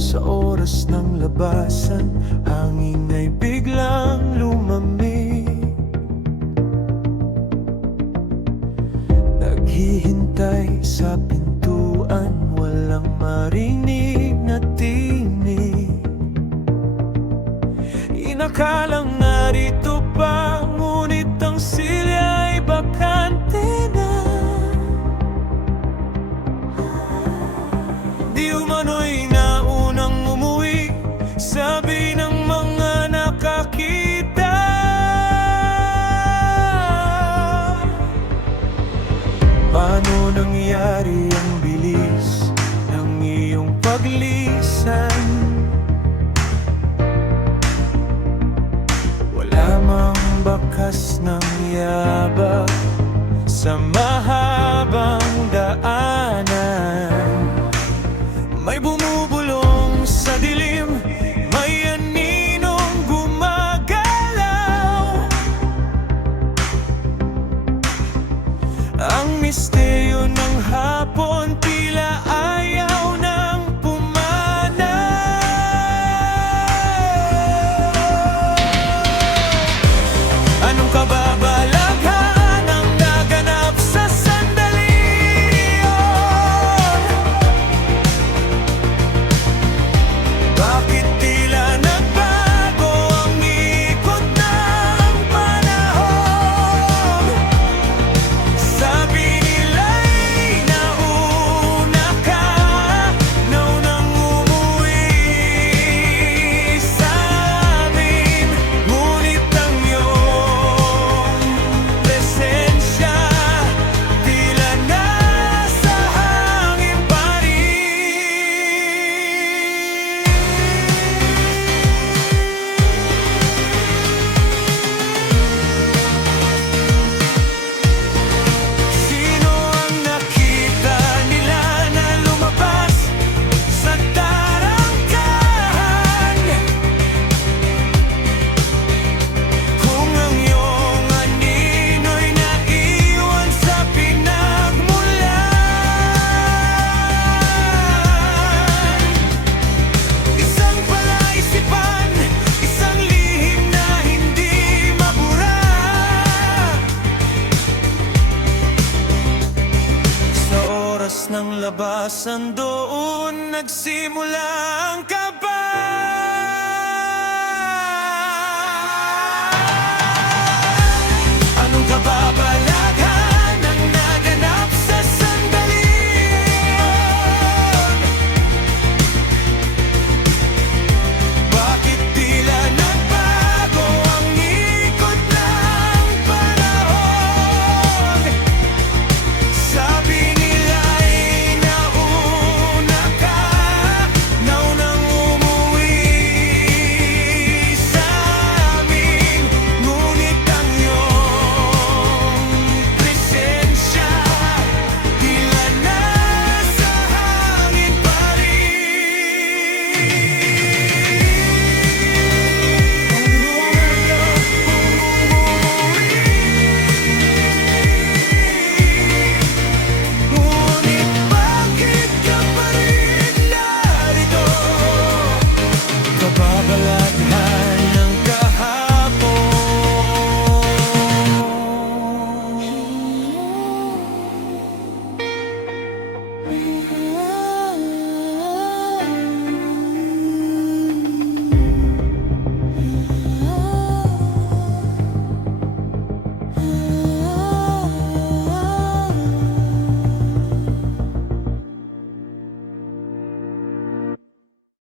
Sa oras ng labasan, hangin ay biglang lumamig. Naghihintay sa pintuan, walang marinig na tinig. Inakalang narito pa, ngunit ang silya ay bakante na. Di umano'y naunang umuwi, sabi ng mga nakakita. Paano nangyari ang bilis ng iyong paglisan? Wala mang bakas ng yabag sa mahabang daanan. May bumubulong sa dilim, may aninong gumagalaw. Ang misteryo ng hapon tila ayaw nang pumanaw. Anong kababalaghan ang naganap sa sandali iyon? Bakit tila nagbago ang ikot ng panahon? Sabi nila'y nauna ka, naunang umuwi sa amin. Ngunit ang iyong presensya tila nasa hangin pa rin. Sino ang nakita nila na lumabas sa tarangkahan? Kung ang iyong anino'y naiwan sa pinagmulan. Isang palaisipan, isang lihim na hindi mabura. Sa oras ng labasan doon nagsimula ang kaba.